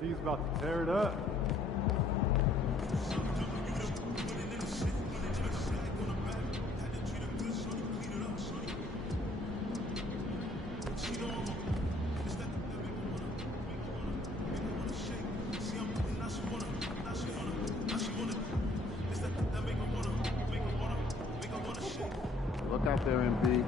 He's about to tear it up. Look out there, MB.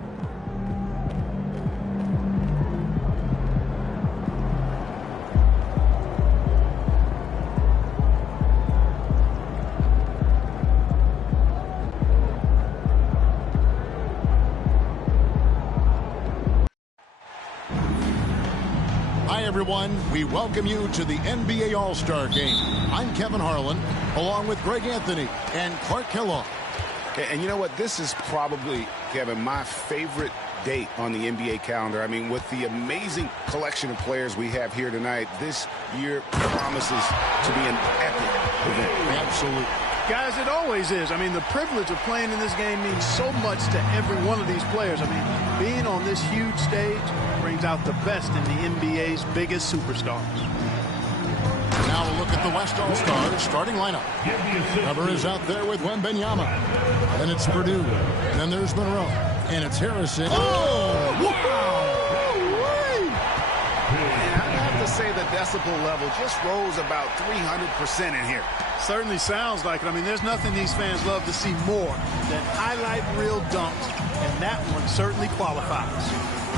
Hi, everyone. We welcome you to the NBA All-Star Game. I'm Kevin Harlan, along with Greg Anthony and Clark Kellogg. And you know what? This is probably, Kevin, my favorite date on the NBA calendar. I mean, with the amazing collection of players we have here tonight, this year promises to be an epic event. Absolutely. Guys, it always is. I mean, the privilege of playing in this game means so much to every one of these players. I mean, being on this huge stage brings out the best in the NBA's biggest superstars. Now a look at the West All-Stars starting lineup. Cover is out there with Wembanyama. Then it's Purdue. And then there's Monroe. And it's Harrison. Oh, wow! I'd have to say the decibel level just rose about 300% in here. Certainly sounds like it. I mean, there's nothing these fans love to see more than highlight reel dunks, and that one certainly qualifies.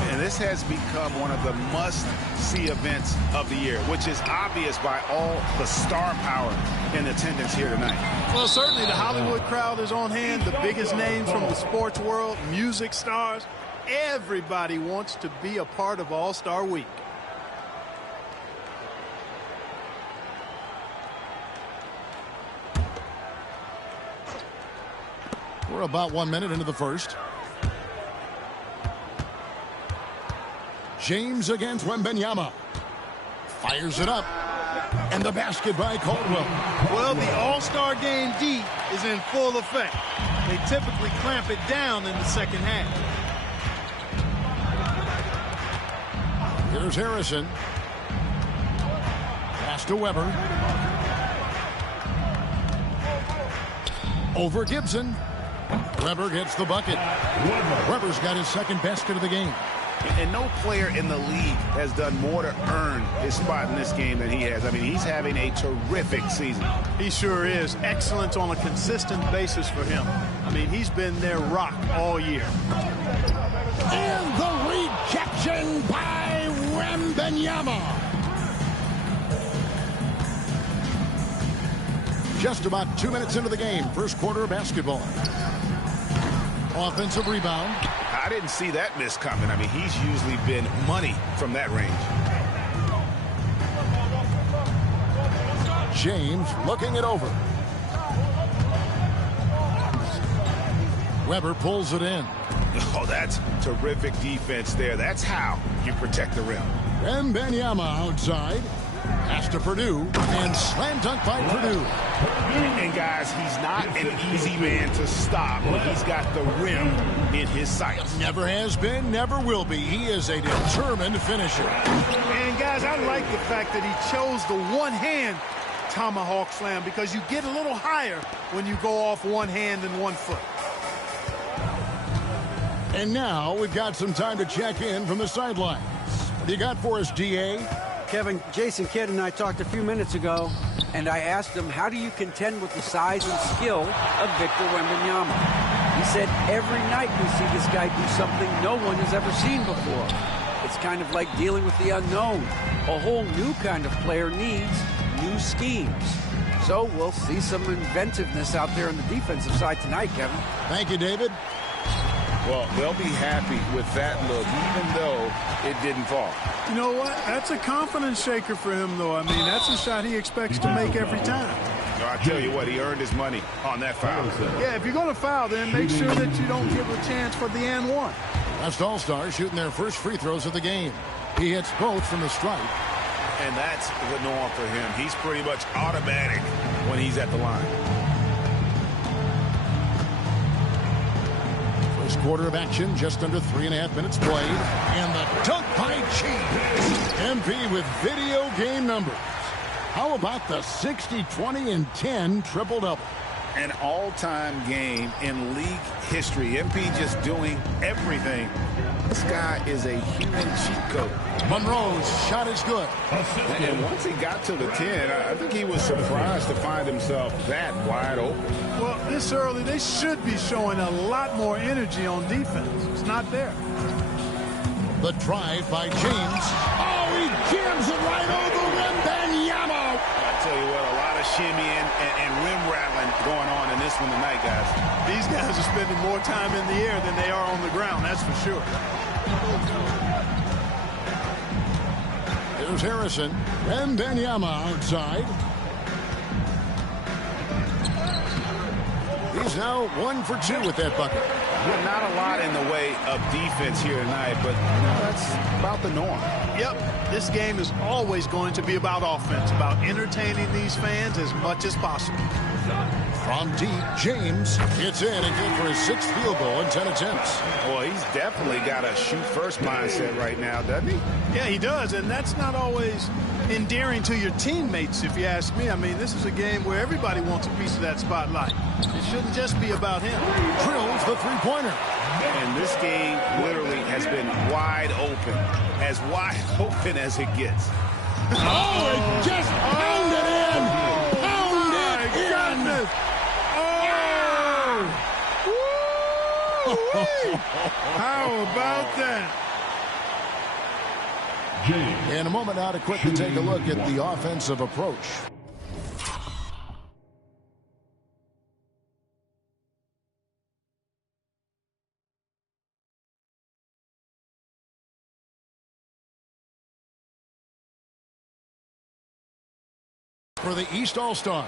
And this has become one of the must-see events of the year, which is obvious by all the star power in attendance here tonight. Well, certainly the Hollywood crowd is on hand, the biggest names from the sports world, music stars. Everybody wants to be a part of All-Star Week. We're about 1 minute into the first. James against Wembanyama. Fires it up. And the basket by Caldwell. Well, the All-Star game D is in full effect. They typically clamp it down in the second half. Here's Harrison. Pass to Weber. Over Gibson. Weber gets the bucket. Weber's got his second basket of the game. And no player in the league has done more to earn his spot in this game than he has. I mean, he's having a terrific season. He sure is. Excellence on a consistent basis for him. I mean, he's been their rock all year. And the rejection by Wembanyama. Just about 2 minutes into the game. First quarter of basketball. Offensive rebound. I didn't see that miss coming. I mean, he's usually been money from that range. James looking it over. Weber pulls it in. Oh, that's terrific defense there. That's how you protect the rim. Wembanyama outside. Pass to Purdue. And slam dunk by Purdue. And guys, he's not an easy man to stop when he's got the rim in his sights. Never has been, never will be. He is a determined finisher. And guys, I like the fact that he chose the one-hand tomahawk slam because you get a little higher when you go off one hand and 1 foot. And now we've got some time to check in from the sidelines. What do you got for us, DA? Kevin, Jason Kidd and I talked a few minutes ago, and I asked him, how do you contend with the size and skill of Victor Wembanyama? He said, every night we see this guy do something no one has ever seen before. It's kind of like dealing with the unknown. A whole new kind of player needs new schemes. So we'll see some inventiveness out there on the defensive side tonight, Kevin. Thank you, David. Well, they'll be happy with that look, even though it didn't fall. You know what? That's a confidence shaker for him, though. I mean, that's a shot he expects to make every time. No, I tell you what, he earned his money on that foul. Yeah, if you're going to foul, then make sure that you don't give a chance for the and one. West All-Stars shooting their first free throws of the game. He hits both from the stripe. And that's the norm for him. He's pretty much automatic when he's at the line. First quarter of action, just under 3.5 minutes played. And the dunk by Cheese. MP with video game numbers. How about the 60, 20, and 10 triple-double? An all-time game in league history. MP just doing everything. This guy is a human cheat code. Monroe's shot is good. And once he got to the 10, I think he was surprised to find himself that wide open. Well, this early, they should be showing a lot more energy on defense. It's not there. The drive by James. Oh, he jams it right over Wembanyama. I tell you what, a lot of shimmying and rim rattling going on in this one tonight, guys. These guys are spending more time in the air than they are on the ground, that's for sure. Here's Harrison. Wembanyama outside. He's now 1 for 2 with that bucket. Well, not a lot in the way of defense here tonight, but that's about the norm. Yep, this game is always going to be about offense, about entertaining these fans as much as possible. From deep, James gets in and good for his 6th field goal in 10 attempts. Well, he's definitely got a shoot-first mindset right now, doesn't he? Yeah, he does, and that's not always endearing to your teammates, if you ask me. I mean, this is a game where everybody wants a piece of that spotlight. It shouldn't just be about him. Drills the three-pointer. And this game literally has been wide open as it gets. Oh, it just pounded in. Pounded in. Oh! How about that? In a moment now to quickly take a look at the offensive approach. For the East All-Stars.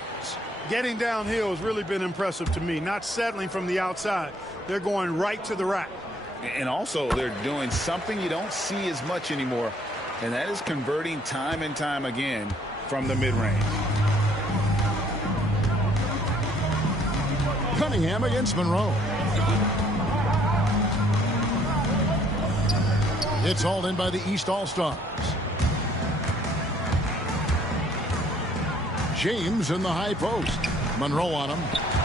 Getting downhill has really been impressive to me. Not settling from the outside. They're going right to the rack. And also, they're doing something you don't see as much anymore, and that is converting time and time again from the mid-range. Cunningham against Monroe. It's hauled in by the East All-Stars. James in the high post. Monroe on him.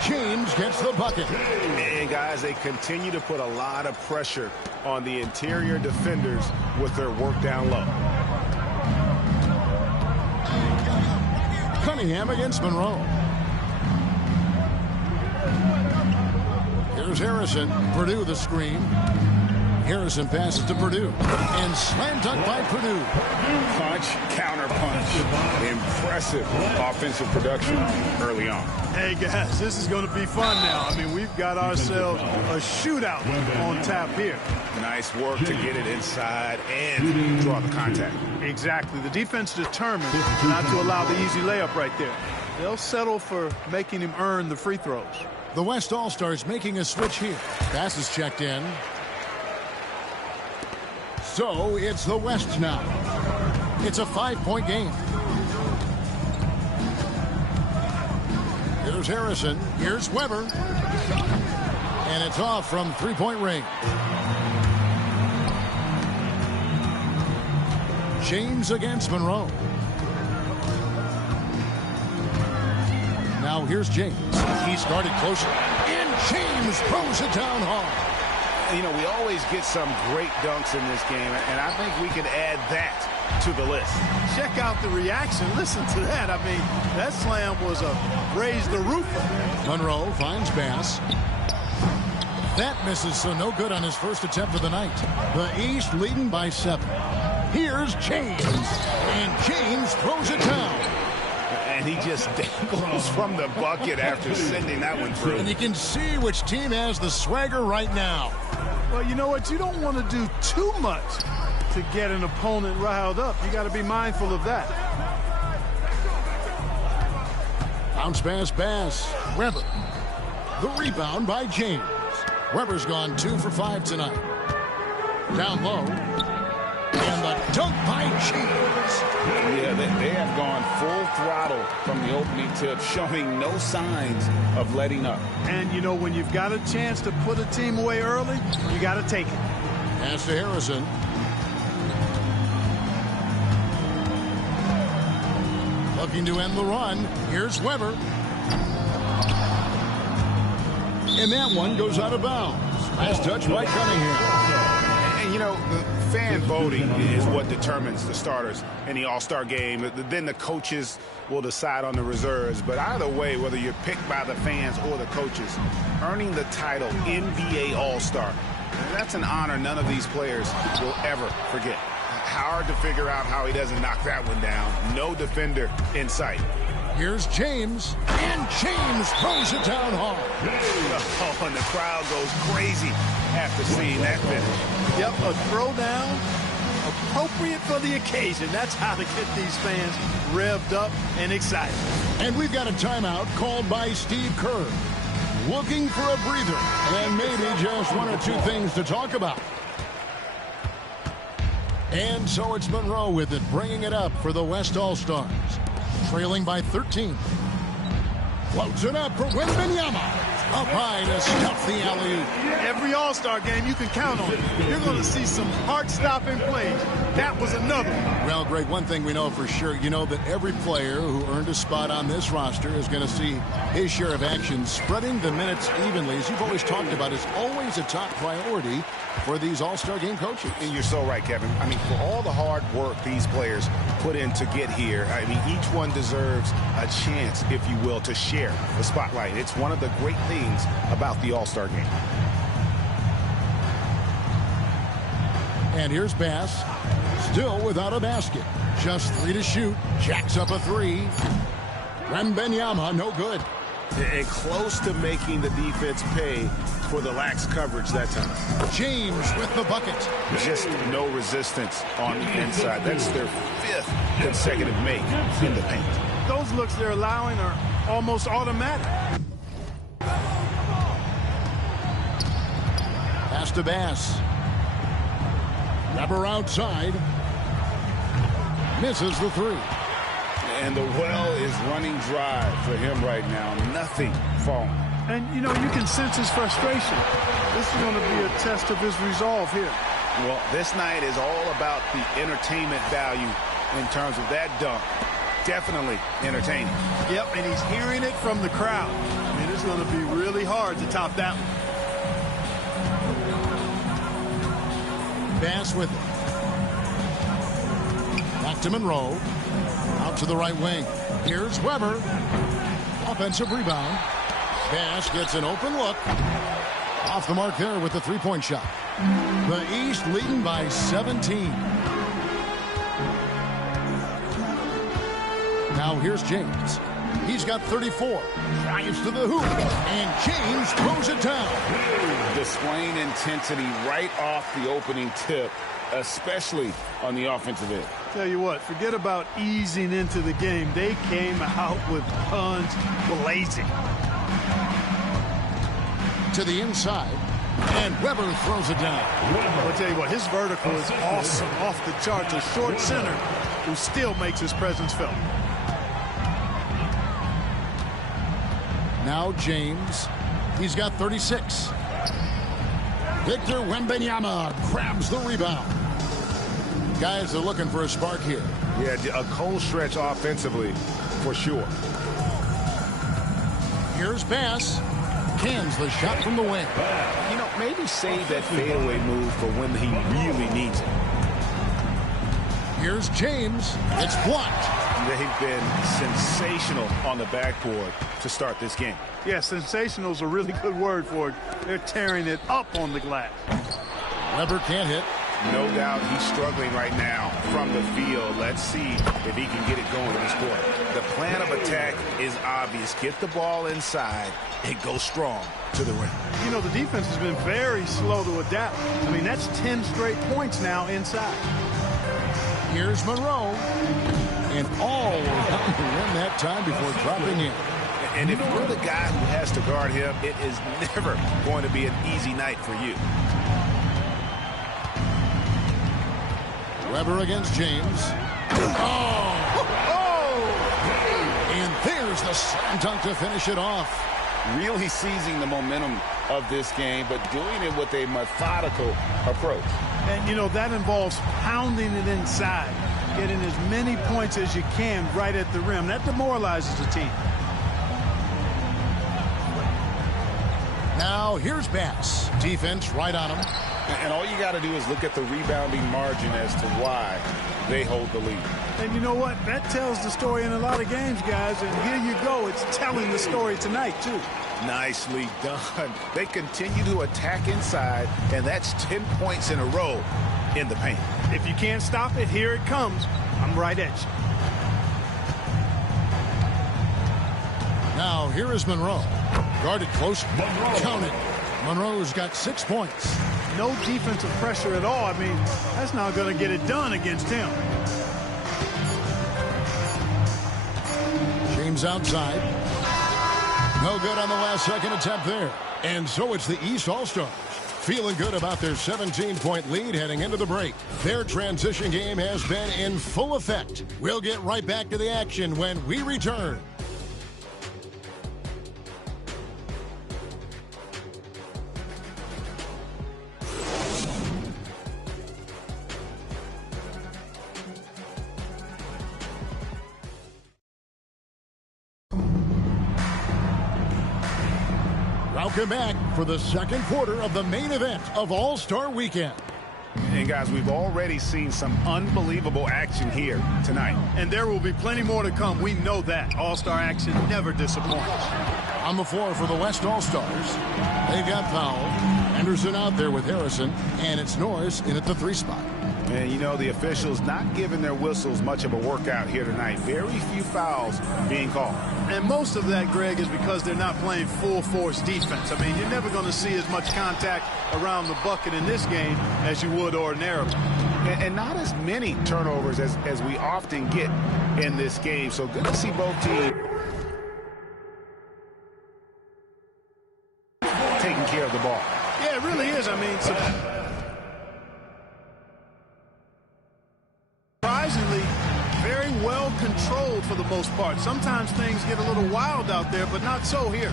James gets the bucket. And guys, they continue to put a lot of pressure on the interior defenders with their work down low. Cunningham against Monroe. Here's Harrison. Purdue the screen. Harrison passes to Purdue. And slam dunk by Purdue. Punch, counter punch. Impressive offensive production early on. Hey, guys, this is going to be fun now. I mean, we've got ourselves a shootout on tap here. Nice work to get it inside and draw the contact. Exactly. The defense determined not to allow the easy layup right there. They'll settle for making him earn the free throws. The West All-Stars making a switch here. Pass is checked in. So it's the West now. It's a 5-point game. Here's Harrison. Here's Weber. And it's off from three-point range. James against Monroe. Now here's James. He started closer. And James throws it down hard. You know, we always get some great dunks in this game, and I think we can add that to the list. Check out the reaction. Listen to that. I mean, that slam was a raise the roof. Monroe finds Bass. That misses, so no good on his first attempt of the night. The East leading by 7. Here's James. And James throws it down. And he just dangles from the bucket after sending that one through. And you can see which team has the swagger right now. Well, you know what? You don't want to do too much to get an opponent riled up. You got to be mindful of that. Bounce pass, Bass. Weber. The rebound by James. Weber's gone 2 for 5 tonight. Down low. And the dunk by James. Yeah, they have gone full throttle from the opening tip, showing no signs of letting up. And, you know, when you've got a chance to put a team away early, you got to take it. Pass to Harrison. Looking to end the run. Here's Weber. And that one goes out of bounds. Last touch by Cunningham. And, you know, fan voting is what determines the starters in the All-Star game. Then the coaches will decide on the reserves. But either way, whether you're picked by the fans or the coaches, earning the title NBA All-Star, that's an honor none of these players will ever forget. Hard to figure out how he doesn't knock that one down. No defender in sight. Here's James, and James throws it down hard. Oh, and the crowd goes crazy after seeing that finish. Yep, a throwdown appropriate for the occasion. That's how to get these fans revved up and excited. And we've got a timeout called by Steve Kerr. Looking for a breather and maybe just one or two things to talk about. And so it's Monroe with it, bringing it up for the West All-Stars. Trailing by 13. Floats it up for Wembanyama. Up high to stuff the alley-oop. Every All-Star game you can count on. You're going to see some heart-stopping plays. That was another one. Well, Greg, one thing we know for sure, you know that every player who earned a spot on this roster is going to see his share of action. Spreading the minutes evenly, as you've always talked about, is always a top priority for these All-Star game coaches. And you're so right, Kevin. I mean, for all the hard work these players put in to get here, I mean, each one deserves a chance, if you will, to share the spotlight. It's one of the great things about the All-Star game. And here's Bass, still without a basket. Just 3 to shoot. Jacks up a 3. Wembanyama, no good. And close to making the defense pay for the lax coverage that time. James with the bucket. Just no resistance on the inside. That's their 5th consecutive make in the paint. Those looks they're allowing are almost automatic. Pass to Bass. Wrapper outside. Misses the 3. And the well is running dry for him right now. Nothing falling. And, you know, you can sense his frustration. This is going to be a test of his resolve here. Well, this night is all about the entertainment value in terms of that dunk. Definitely entertaining. Yep, and he's hearing it from the crowd. I mean, it's going to be really hard to top that one. Bass with it. Back to Monroe. Out to the right wing. Here's Weber. Offensive rebound. Bass gets an open look. Off the mark there with the three-point shot. The East leading by 17. Now here's James. He's got 34. Drives to the hoop. And James throws it down. Displaying intensity right off the opening tip, especially on the offensive end. Tell you what, forget about easing into the game. They came out with guns blazing. To the inside. And Weber throws it down. I'll tell you what, his vertical is awesome, off the charts. A short center who still makes his presence felt. Now James. He's got 36. Victor Wembanyama grabs the rebound. Guys are looking for a spark here. Yeah, a cold stretch offensively, for sure. Here's Bass. Cans the shot from the wing. You know, maybe save that fadeaway move for when he really needs it. Here's James. It's blocked. They've been sensational on the backboard to start this game. Yeah, sensational is a really good word for it. They're tearing it up on the glass. Weber can't hit. No doubt he's struggling right now from the field. Let's see if he can get it going in this quarter. The plan of attack is obvious. Get the ball inside and go strong to the rim. You know, the defense has been very slow to adapt. I mean, that's 10 straight points now inside. Here's Monroe. And all around the rim that time before dropping in. And if you're the guy who has to guard him, it is never going to be an easy night for you. Weber against James. Oh! And there's the slam dunk to finish it off. Really seizing the momentum of this game, but doing it with a methodical approach. And, you know, that involves pounding it inside, getting as many points as you can right at the rim. That demoralizes the team. Now here's Bass. Defense right on him. And all you got to do is look at the rebounding margin as to why they hold the lead. And you know what? That tells the story in a lot of games, guys. And here you go. It's telling the story tonight, too. Nicely done. They continue to attack inside, and that's 10 points in a row in the paint. If you can't stop it, here it comes. I'm right at you. Now here is Monroe. Guarded close. Count it. Monroe's got 6 points. No defensive pressure at all. I mean, that's not going to get it done against him. James outside. No good on the last second attempt there. And so it's the East All-Stars. Feeling good about their 17-point lead heading into the break. Their transition game has been in full effect. We'll get right back to the action when we return. Welcome back for the second quarter of the main event of All-Star Weekend. And guys, we've already seen some unbelievable action here tonight. And there will be plenty more to come. We know that. All-Star action never disappoints. On the floor for the West All-Stars, they've got Powell, Anderson out there with Harrison, and it's Norris in at the 3 spot. And, you know, the officials not giving their whistles much of a workout here tonight. Very few fouls being called. And most of that, Greg, is because they're not playing full-force defense. I mean, you're never going to see as much contact around the bucket in this game as you would ordinarily. And not as many turnovers as we often get in this game. So good to see both teams taking care of the ball. Yeah, it really is. I mean, surprisingly, very well controlled for the most part. Sometimes things get a little wild out there, but not so here.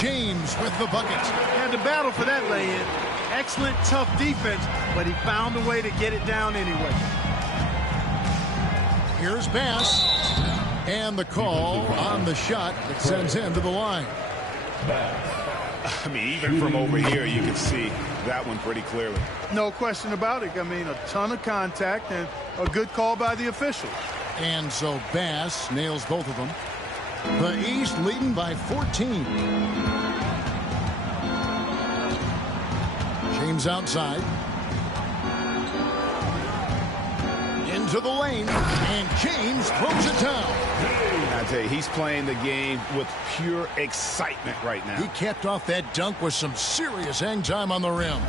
James with the bucket. Had to battle for that lay-in. Excellent, tough defense, but he found a way to get it down anyway. Here's Bass. And the call on the shot that sends him to the line. I mean, even from over here, you can see that one pretty clearly. No question about it. I mean, a ton of contact and a good call by the official. And so Bass nails both of them. The East leading by 14. James outside. Into the lane. And James throws it down. I tell you, he's playing the game with pure excitement right now. He capped off that dunk with some serious hang time on the rim.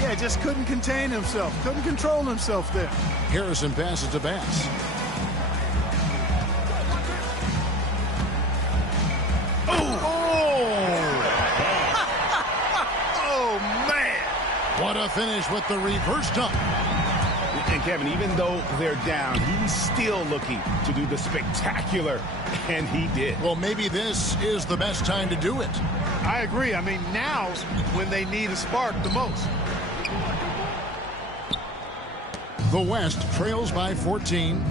Yeah, just couldn't contain himself. Couldn't control himself there. Harrison passes to Bass. Oh, man. What a finish with the reverse dunk. And Kevin, even though they're down, he's still looking to do the spectacular, and he did. Well, maybe this is the best time to do it. I agree. I mean, now's when they need a spark the most. The West trails by 14.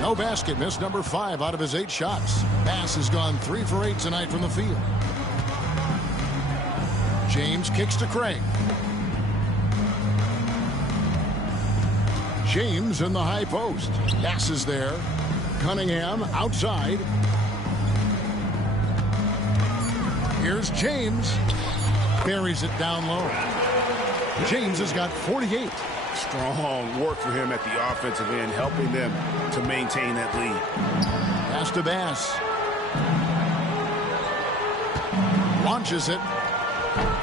No basket. Missed number 5 out of his 8 shots. Bass has gone 3 for 8 tonight from the field. James kicks to Craig. James in the high post. Bass is there. Cunningham outside. Here's James. Buries it down low. James has got 48. Strong work for him at the offensive end, helping them to maintain that lead. Pass to Bass. Launches it.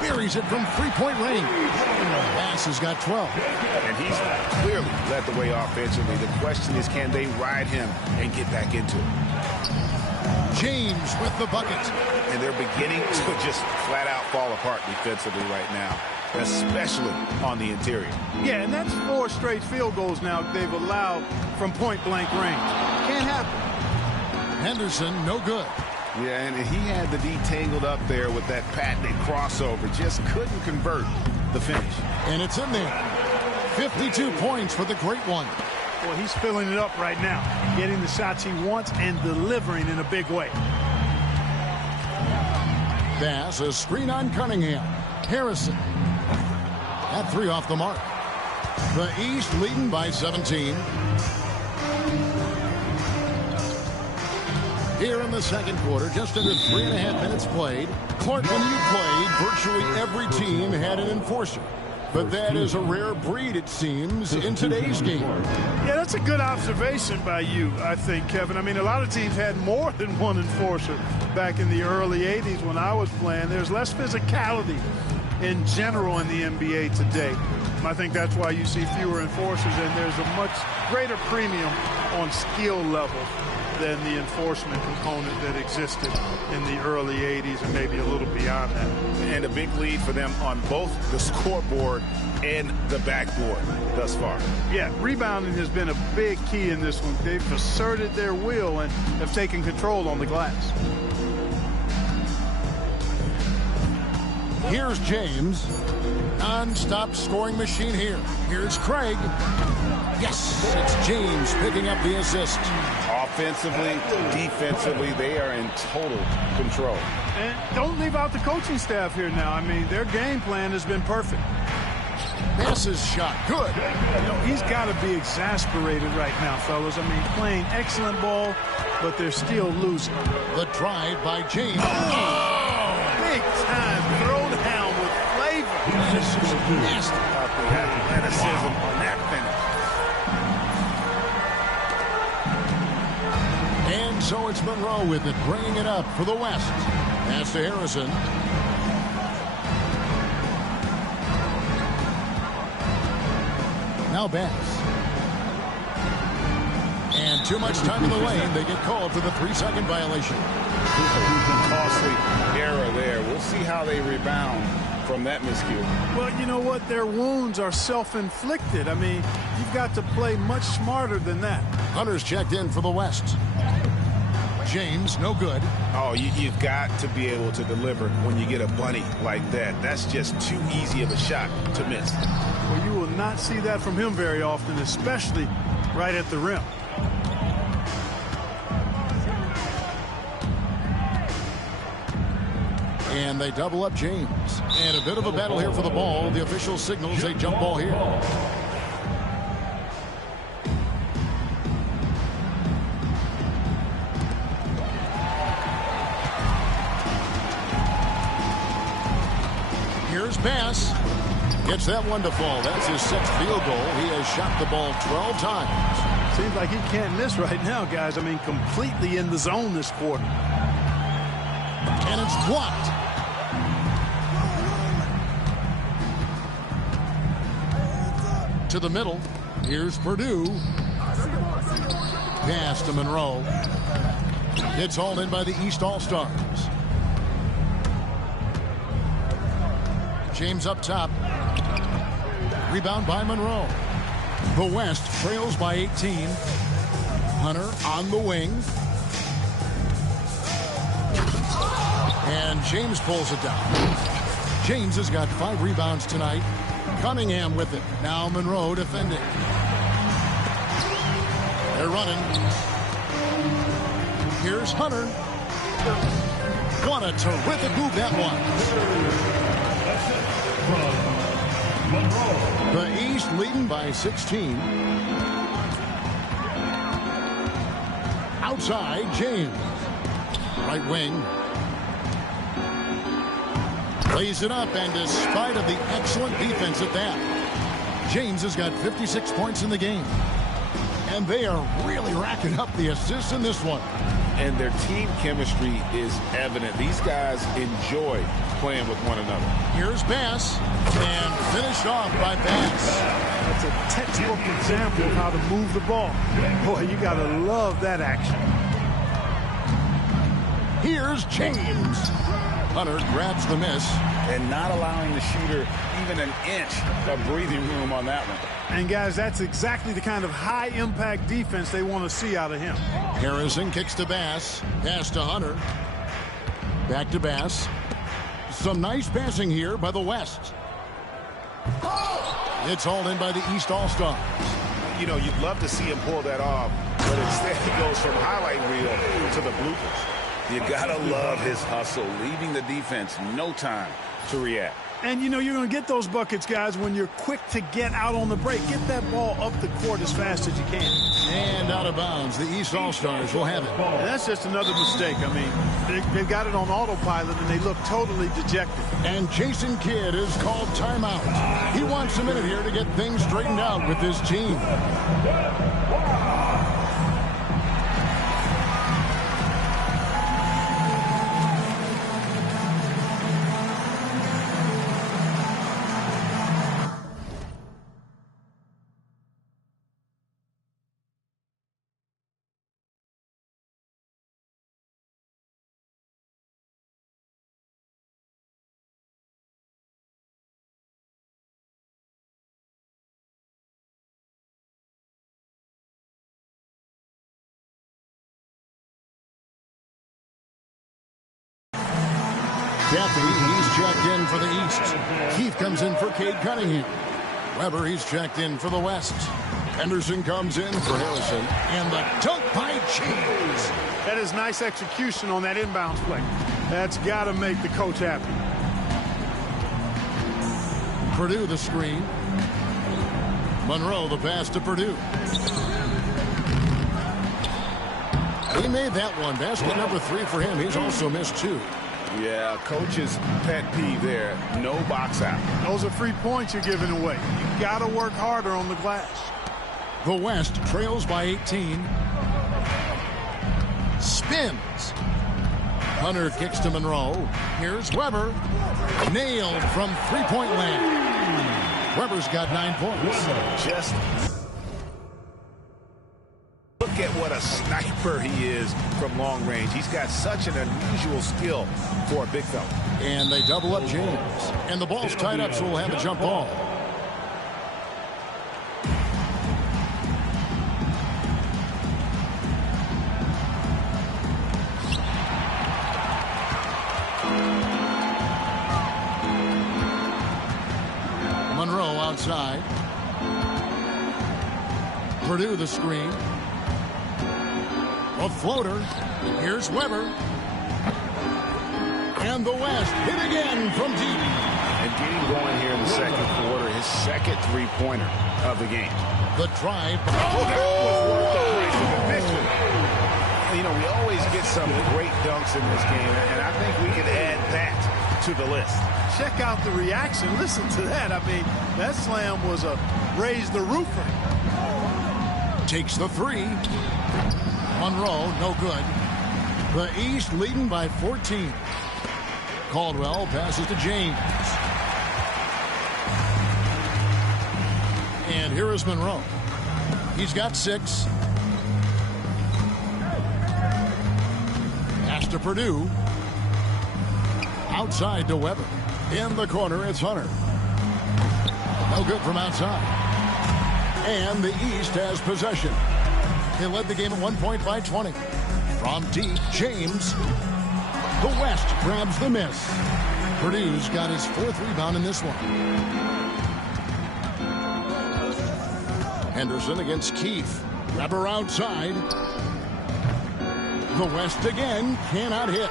Buries it from three-point range. Bass has got 12. And he's clearly led the way offensively. The question is, can they ride him and get back into it? James with the bucket. And they're beginning to just flat out fall apart defensively right now, especially on the interior. Yeah, and that's 4 straight field goals now they've allowed from point-blank range. Can't happen. Henderson, no good. Yeah, and he had the D tangled up there with that patented crossover. Just couldn't convert the finish. And it's in there. 52 points for the great one. Well, he's filling it up right now, getting the shots he wants and delivering in a big way. Bass, a screen on Cunningham. Harrison. That 3 off the mark. The East leading by 17. Here in the second quarter, just under 3.5 minutes played. Clark, when you played, virtually every team had an enforcer. But that is a rare breed, it seems, in today's game. Yeah, that's a good observation by you, I think, Kevin. I mean, a lot of teams had more than one enforcer back in the early 80s when I was playing. There's less physicality in general in the NBA today. I think that's why you see fewer enforcers, and there's a much greater premium on skill level than the enforcement component that existed in the early 80s and maybe a little beyond that. And a big lead for them on both the scoreboard and the backboard thus far. Yeah, rebounding has been a big key in this one. They've asserted their will and have taken control on the glass. Here's James. Non-stop scoring machine here. Here's Craig. Yes, it's James picking up the assist. Offensively, defensively, they are in total control. And don't leave out the coaching staff here now. I mean, their game plan has been perfect. Bass's shot, good. You know, he's got to be exasperated right now, fellas. I mean, playing excellent ball, but they're still losing. The drive by James. Big time throw down with flavor. This is nasty. The athleticism on that finish. And so it's Monroe with it, bringing it up for the West. Pass to Harrison. Now Bass. And too much time in the lane. They get called for the 3-second violation. Costly error there. We'll see how they rebound from that miscue. Well, you know what? Their wounds are self-inflicted. I mean, you've got to play much smarter than that. Hunter's checked in for the West. James, no good. Oh, you've got to be able to deliver when you get a bunny like that. That's just too easy of a shot to miss. Well, you will not see that from him very often, especially right at the rim. And they double up James. And a bit of a battle here for the ball. The official signals a jump ball here. Here's Bass. Gets that one to fall. That's his 6th field goal. He has shot the ball 12 times. Seems like he can't miss right now, guys. I mean, completely in the zone this quarter. And it's blocked. To the middle. Here's Purdue. Pass to Monroe. It's hauled in by the East Allstars. James up top. Rebound by Monroe. The West trails by 18. Hunter on the wing. And James pulls it down. James has got 5 rebounds tonight. Cunningham with it. Now Monroe defending. They're running. Here's Hunter. What a terrific move that was. The East leading by 16. Outside, James. Right wing. Lays it up, and despite of the excellent defense at that, James has got 56 points in the game. And they are really racking up the assists in this one. And their team chemistry is evident. These guys enjoy playing with one another. Here's Bass, and finished off by Bass. That's a textbook example of how to move the ball. Boy, you got to love that action. Here's James. Hunter grabs the miss. And not allowing the shooter even an inch of breathing room on that one. And, guys, that's exactly the kind of high-impact defense they want to see out of him. Harrison kicks to Bass. Pass to Hunter. Back to Bass. Some nice passing here by the West. It's hauled in by the East All-Stars. You know, you'd love to see him pull that off, but instead he goes from highlight reel to the bloopers. You gotta love his hustle, leaving the defense no time to react. And, you know, you're going to get those buckets, guys, when you're quick to get out on the break. Get that ball up the court as fast as you can. And out of bounds. The East All-Stars will have it. And that's just another mistake. I mean, they've got it on autopilot, and they look totally dejected. And Jason Kidd is called timeout. He wants a minute here to get things straightened out with his team. Caffey, he's checked in for the East. Keith comes in for Cade Cunningham. Weber, he's checked in for the West. Henderson comes in for Harrison. And the dunk by James. That is nice execution on that inbounds play. That's got to make the coach happy. Purdue the screen. Monroe the pass to Purdue. He made that one. Basket number 3 for him. He's also missed 2. Yeah, coach's pet peeve there. No box out. Those are free points you're giving away. You got to work harder on the glass. The West trails by 18. Spins. Hunter kicks to Monroe. Here's Weber. Nailed from three-point land. Weber's got 9 points. Just look at what a sniper sniper he is from long range. He's got such an unusual skill for a big fella. And they double up James. And the ball's tied up, so we'll have a jump ball. Monroe outside. Purdue the screen. A floater. Here's Weber. And the West hit again from deep. And getting going here in the second quarter, his second three-pointer of the game. The drive. Oh, that was worth the price of admission. You know, we always get some great dunks in this game, and I think we can add that to the list. Check out the reaction. Listen to that. I mean, that slam was a raise the roofer. Takes the three. Monroe, no good. The East leading by 14. Caldwell passes to James. And here is Monroe. He's got 6. Pass to Purdue. Outside to Weber. In the corner, it's Hunter. No good from outside. And the East has possession. They led the game at 1 point by 20. From deep, James. The West grabs the miss. Purdue's got his 4th rebound in this one. Henderson against Keefe. Weber outside. The West again cannot hit.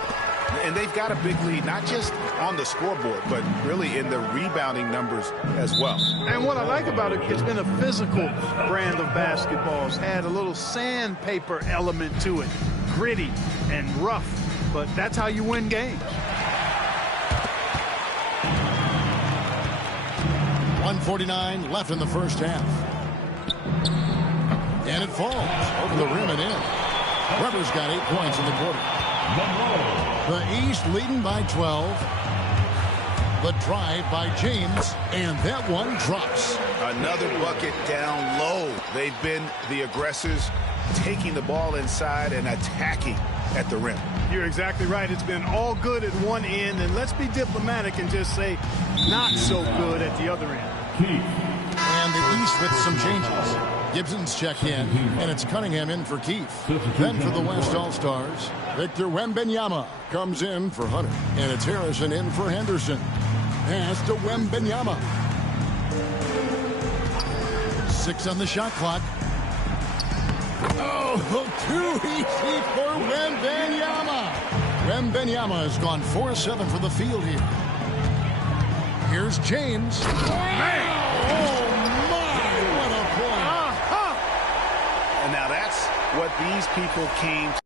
And they've got a big lead, not just on the scoreboard, but really in the rebounding numbers as well. And what I like about it, it's been a physical brand of basketball. It's had a little sandpaper element to it. Gritty and rough, but that's how you win games. 1:49 left in the first half. And it falls over the rim and in. Weber's got 8 points in the quarter. The East leading by 12. The drive by James, and that one drops. Another bucket down low. They've been the aggressors, taking the ball inside and attacking at the rim. You're exactly right. It's been all good at one end, and let's be diplomatic and just say not so good at the other end. And the East with some changes. Gibson's checked in, and it's Cunningham in for Keefe. Then for the West All-Stars, Victor Wembanyama comes in for Hunter. And it's Harrison in for Henderson. Pass to Wembanyama. 6 on the shot clock. Oh, too easy for Wembanyama. Wembanyama has gone 4-7 for the field here. Here's James. Man! Oh, my, what a point. And now that's what these people came to.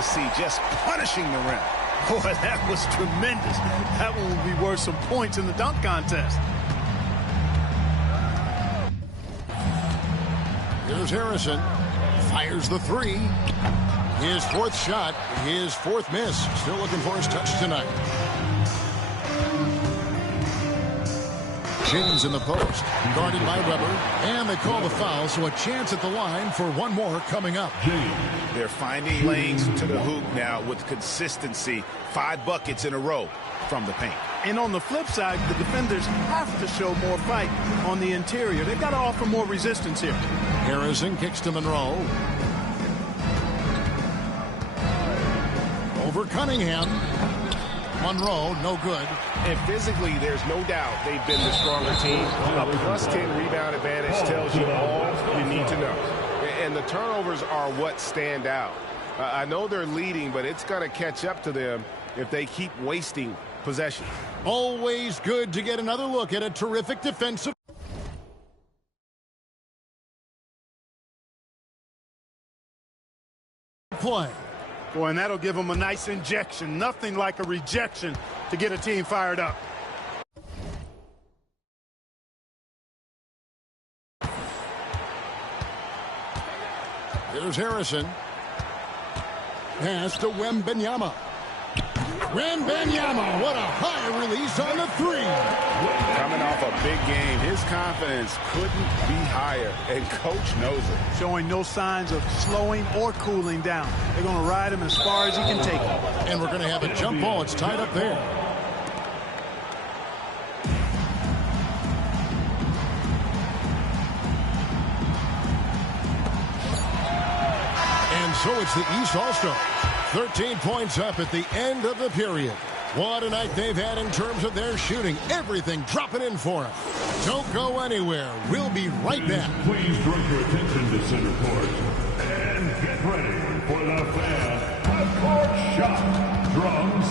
to see, just punishing the rim. Boy, that was tremendous. That one will be worth some points in the dunk contest. Here's Harrison. Fires the three. His fourth shot, his fourth miss. Still looking for his touch tonight. James in the post, guarded by Weber, and they call the foul, so a chance at the line for one more coming up. They're finding lanes to the hoop now with consistency. 5 buckets in a row from the paint. And on the flip side, the defenders have to show more fight on the interior. They've got to offer more resistance here. Harrison kicks to Monroe. Over Cunningham. Monroe, no good. And physically, there's no doubt they've been the stronger team. A +10 rebound advantage tells you all you need to know. And the turnovers are what stand out. I know they're leading, but it's going to catch up to them if they keep wasting possession. Always good to get another look at a terrific defensive play. Boy, and that'll give them a nice injection. Nothing like a rejection to get a team fired up. Here's Harrison. Pass to Wembanyama. Wembanyama, what a high release on the three. Coming off a big game, his confidence couldn't be higher, and coach knows it. Showing no signs of slowing or cooling down. They're going to ride him as far as he can take him. And we're going to have a jump ball. It's tied up there. And so it's the East All-Stars. 13 points up at the end of the period. What a night they've had in terms of their shooting. Everything dropping in for them. Don't go anywhere. We'll be right back. Please direct your attention to center court. And get ready for the fan half-court shot. Drums.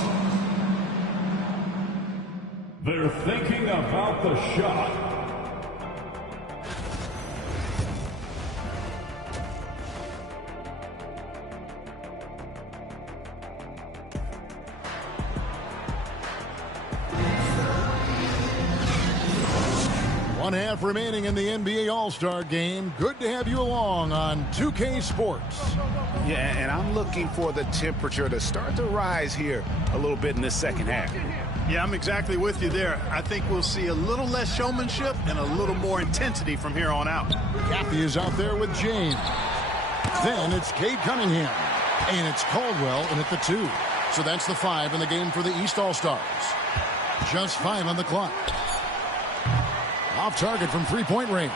They're thinking about the shot. One half remaining in the NBA All-Star game. Good to have you along on 2K Sports. Yeah, and I'm looking for the temperature to start to rise here a little bit in this second half. Yeah, I'm exactly with you there. I think we'll see a little less showmanship and a little more intensity from here on out. Cappy is out there with James. Then it's Cade Cunningham. And it's Caldwell in at the 2. So that's the 5 in the game for the East All-Stars. Just 5 on the clock. Off target from three-point range.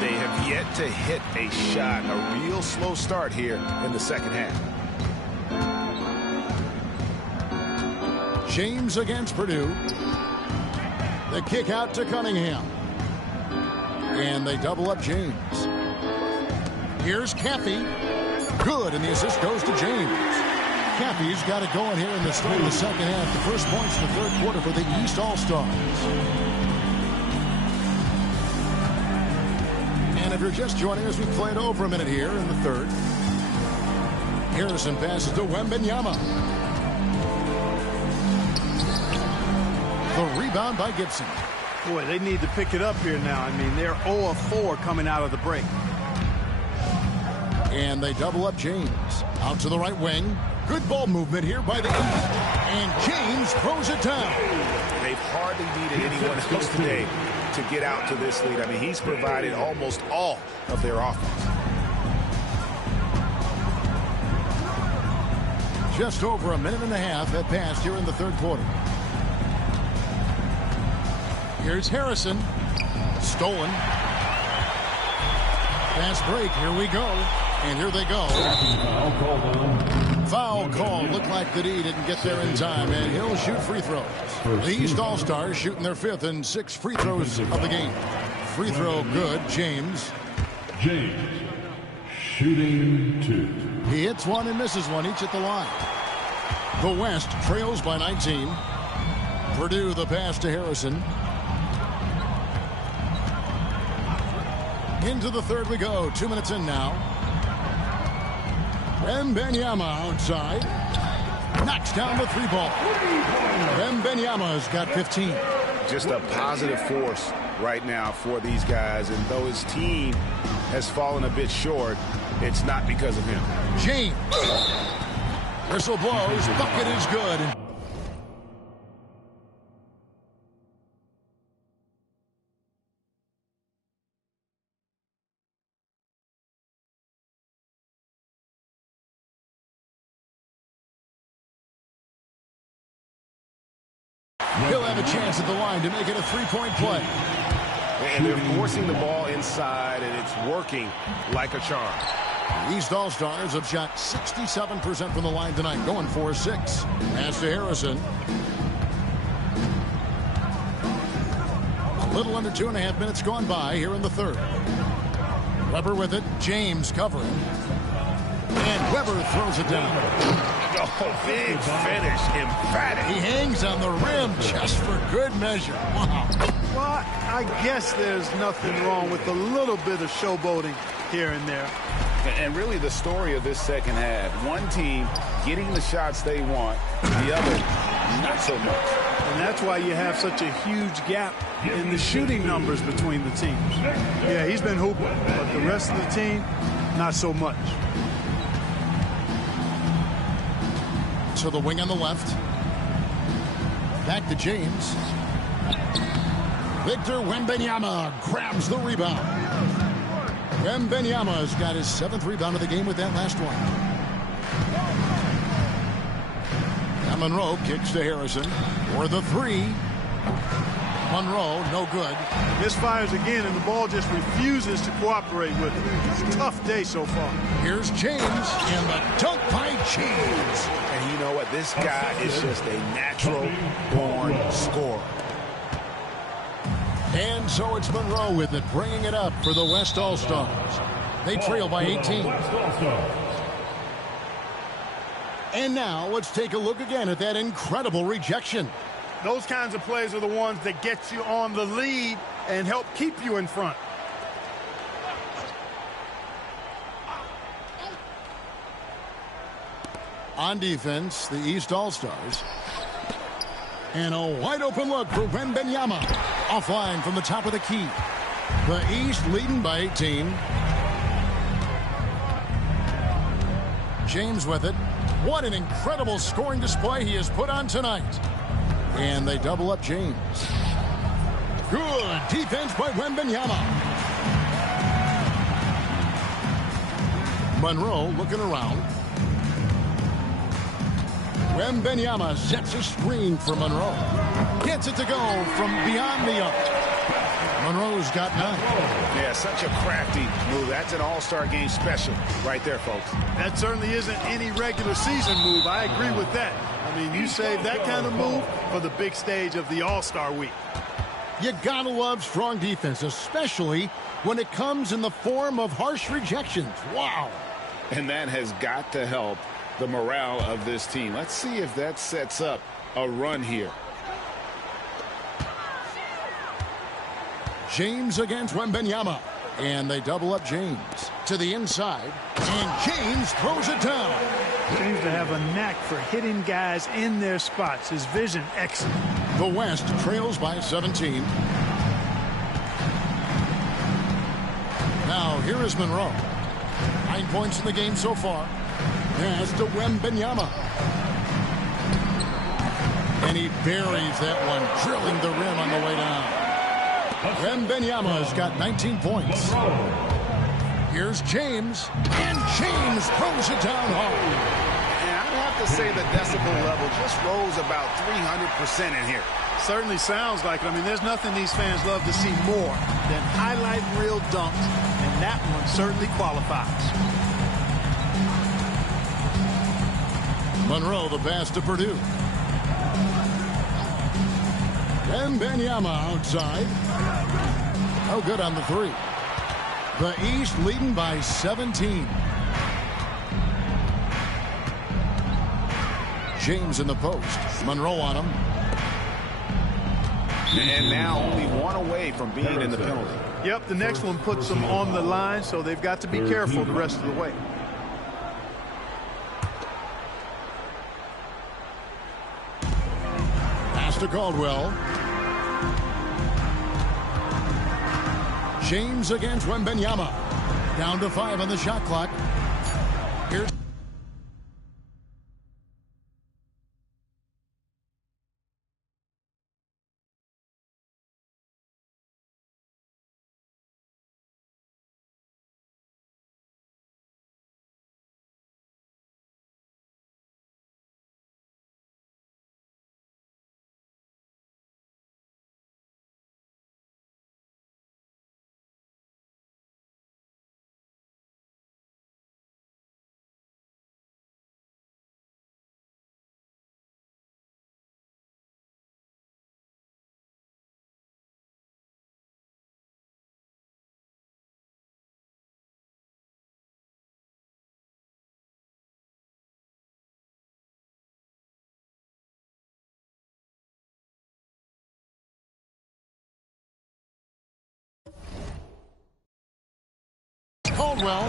They have yet to hit a shot. A real slow start here in the second half. James against Purdue. The kick out to Cunningham. And they double up James. Here's Cappy. Good, and the assist goes to James. Cappy's got it going here in the start of the second half. The first points in the third quarter for the East All-Stars. And if you're just joining us, we played over a minute here in the third. Harrison passes to Wembanyama. The rebound by Gibson. Boy, they need to pick it up here now. I mean, they're 0 of 4 coming out of the break. And they double up James. Out to the right wing. Good ball movement here by the East. And James throws it down. They've hardly needed anyone else today to get out to this lead. I mean, he's provided almost all of their offense. Just over a minute and a half have passed here in the third quarter. Here's Harrison. Stolen. Fast break. Here we go. And here they go. Foul call. Looked like the D didn't get there in time, and he'll shoot free throws. The East All-Stars shooting their 5th and 6th free throws of the game. Free throw good. James. Shooting 2. He hits one and misses one, each at the line. The West trails by 19. Purdue the pass to Harrison. Into the third we go. 2 minutes in now. Wembanyama outside. Knocks down the 3-ball. Wembanyama's got 15. Just a positive force right now for these guys. And though his team has fallen a bit short, it's not because of him. James. Whistle blows. Bucket is good. He'll have a chance at the line to make it a 3-point play. And they're forcing the ball inside, and it's working like a charm. The East All-Stars have shot 67% from the line tonight, going 4-6. Pass to Harrison. A little under 2.5 minutes gone by here in the third. Weber with it. James covering. And Weber throws it down. Oh, big finish, emphatic. He hangs on the rim just for good measure. Wow. Well, I guess there's nothing wrong with a little bit of showboating here and there. And really the story of this second half, one team getting the shots they want, the other not so much. And that's why you have such a huge gap in the shooting numbers between the teams. Yeah, he's been hooping, but the rest of the team, not so much. To the wing on the left. Back to James. Victor Wembanyama grabs the rebound. Wembanyama's got his 7th rebound of the game with that last one. Now Monroe kicks to Harrison for the 3. Monroe, no good. Misfires again, and the ball just refuses to cooperate with it. It's a tough day so far. Here's James, and the dunk by James. And you know what? This guy is just a natural-born scorer. And so it's Monroe with it, bringing it up for the West All-Stars. They trail by 18. And now let's take a look again at that incredible rejection. Those kinds of plays are the ones that get you on the lead and help keep you in front. On defense, the East All-Stars. And a wide-open look for Wembanyama. Offline from the top of the key. The East leading by 18. James with it. What an incredible scoring display he has put on tonight. And they double up James. Good defense by Wembanyama. Monroe looking around. Wembanyama sets a screen for Monroe. Gets it to go from beyond the arc. Monroe's got 9. Yeah, such a crafty move. That's an all-star game special right there, folks. That certainly isn't any regular season move. I agree with that. I mean, you save that kind of move for the big stage of the All-Star week. You gotta love strong defense, especially when it comes in the form of harsh rejections. Wow. And that has got to help the morale of this team. Let's see if that sets up a run here. James against Wembanyama. And they double up James to the inside. And James throws it down. Seems to have a knack for hitting guys in their spots. His vision excellent. The West trails by 17. Now here is Monroe. 9 points in the game so far. Pass to Wembanyama. And he buries that one, drilling the rim on the way down. Wembanyama's got 19 points. Here's James, and James throws it down hard. And I'd have to say the decibel level just rose about 300% in here. Certainly sounds like it. I mean, there's nothing these fans love to see more than highlight reel dunks, and that one certainly qualifies. Monroe, the pass to Purdue. Wembanyama outside. No good on the 3. The East leading by 17. James in the post. Monroe on him. And now only one away from being in the penalty. Yep, the next one puts them on the line, so they've got to be careful the rest of the way. to Caldwell. James against Wembanyama. Down to 5 on the shot clock. Here's Caldwell.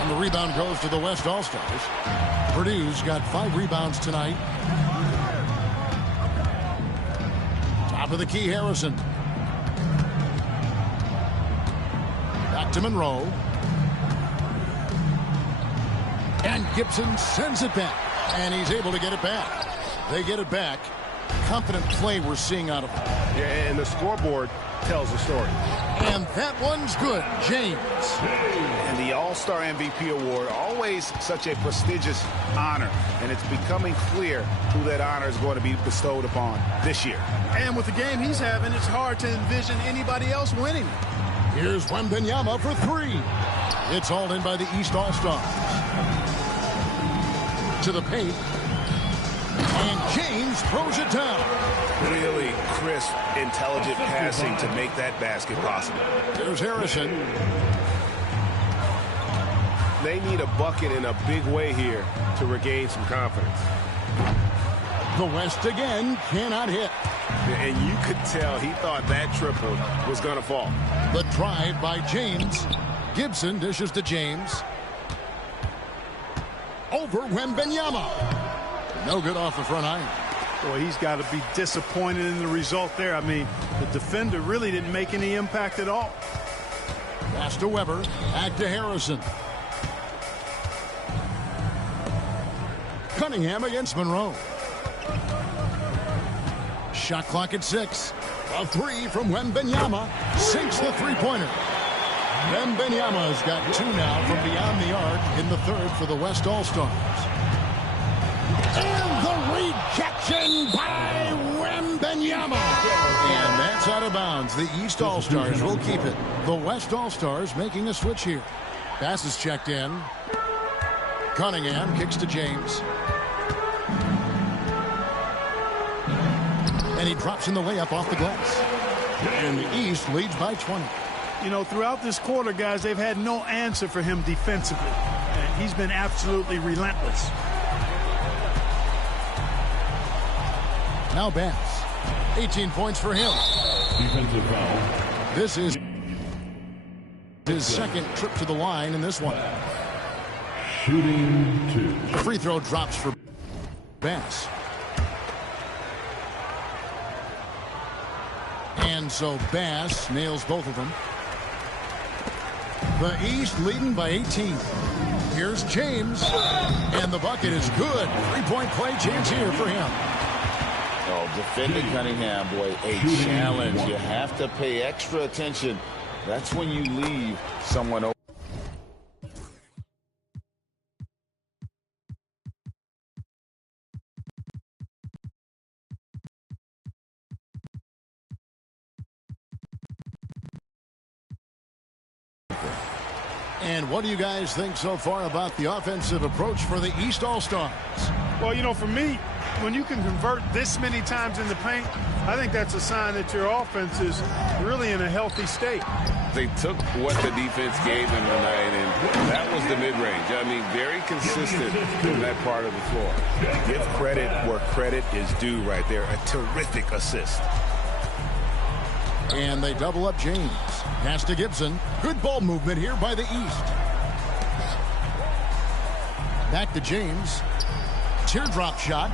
And the rebound goes to the West Allstars. Purdue's got 5 rebounds tonight. Top of the key, Harrison. Back to Monroe. And Gibson sends it back. And he's able to get it back. They get it back. Confident play we're seeing out of him. Yeah, and the scoreboard tells the story. And that one's good. James. And the All-Star MVP award, always such a prestigious honor. And it's becoming clear who that honor is going to be bestowed upon this year. And with the game he's having, it's hard to envision anybody else winning. Here's Wembanyama for 3. It's all in by the East All-Stars. To the paint. And James throws it down. Really crisp, intelligent passing to make that basket possible. There's Harrison. They need a bucket in a big way here to regain some confidence. The West again cannot hit. And you could tell he thought that triple was going to fall. The drive by James. Gibson dishes to James. Over Wembanyama. No good off the front iron. Boy, he's got to be disappointed in the result there. I mean, the defender really didn't make any impact at all. Pass to Weber. Back to Harrison. Cunningham against Monroe. Shot clock at 6. A 3 from Wembanyama. Sinks the three-pointer. Wembanyama's got 2 now from beyond the arc in the 3rd for the West All-Stars. And the rejection by Wembanyama. And that's out of bounds. The East All-Stars will keep it. The West All-Stars making a switch here. Pass is checked in. Cunningham kicks to James. And he drops in the layup off the glass. And the East leads by 20. You know, throughout this quarter, guys, they've had no answer for him defensively. And he's been absolutely relentless. Now Bass. 18 points for him. Defensive foul. This is his 2nd trip to the line in this one. Shooting 2. Free throw drops for Bass. And so Bass nails both of them. The East leading by 18. Here's James. And the bucket is good. 3-point play chance here for him. Oh, defending Cunningham, boy, a challenge. You have to pay extra attention. That's when you leave someone open. And what do you guys think so far about the offensive approach for the East All-Stars? Well, you know, for me, when you can convert this many times in the paint, I think that's a sign that your offense is really in a healthy state. They took what the defense gave them tonight, and that was the mid-range. I mean, very consistent in that part of the floor. Give credit where credit is due right there. A terrific assist. And they double up James. Pass to Gibson. Good ball movement here by the East. Back to James. Teardrop shot.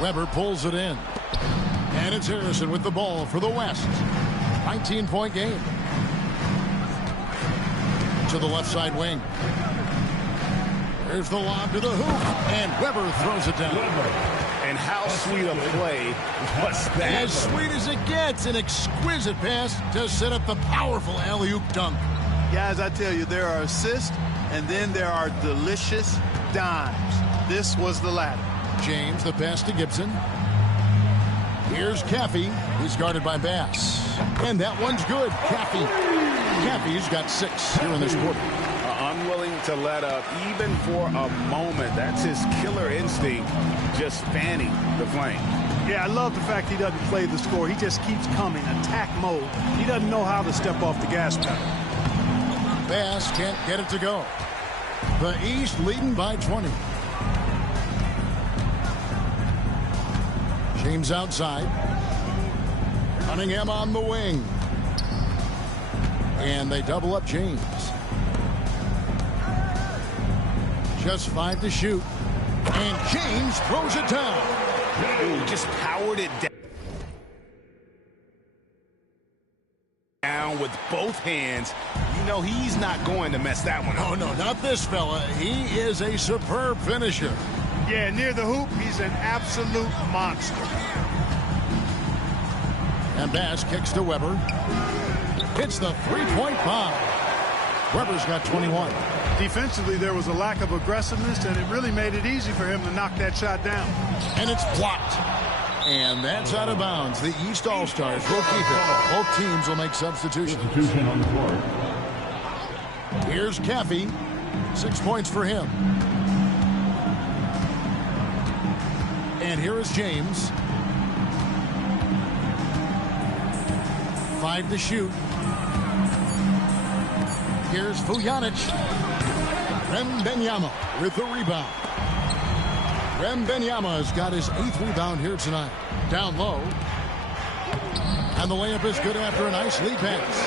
Weber pulls it in. And it's Harrison with the ball for the West. 19-point game. To the left side wing. There's the lob to the hoop, and Weber throws it down. And how sweet a play was that? As sweet as it gets, an exquisite pass to set up the powerful alley-oop dunk. Guys, I tell you, there are assists, and then there are delicious dimes. This was the latter. James, the pass to Gibson. Here's Caffey. He's guarded by Bass. And that one's good. Caffey's got 6 here in this quarter. Unwilling to let up even for a moment. That's his killer instinct, just fanning the flame. Yeah, I love the fact he doesn't play the score. He just keeps coming, attack mode. He doesn't know how to step off the gas pedal. Bass can't get it to go. The East leading by 20. James outside. Cunningham on the wing. And they double up James. Just 5 to shoot. And James throws it down. Ooh, just powered it down with both hands. You know he's not going to mess that one up. Oh, no, not this fella. He is a superb finisher. Yeah, near the hoop, he's an absolute monster. And Bass kicks to Weber. Hits the three-point bomb. Weber's got 21. Defensively, there was a lack of aggressiveness, and it really made it easy for him to knock that shot down. And it's blocked. And that's out of bounds. The East All-Stars will keep it. Both teams will make substitutions. Substitution on the court. Here's Caffey. 6 points for him. And here is James. 5 to shoot. Here's Vujanic. Wembanyama with the rebound. Wembanyama has got his 8th rebound here tonight. Down low. And the layup is good after a nice lead pass.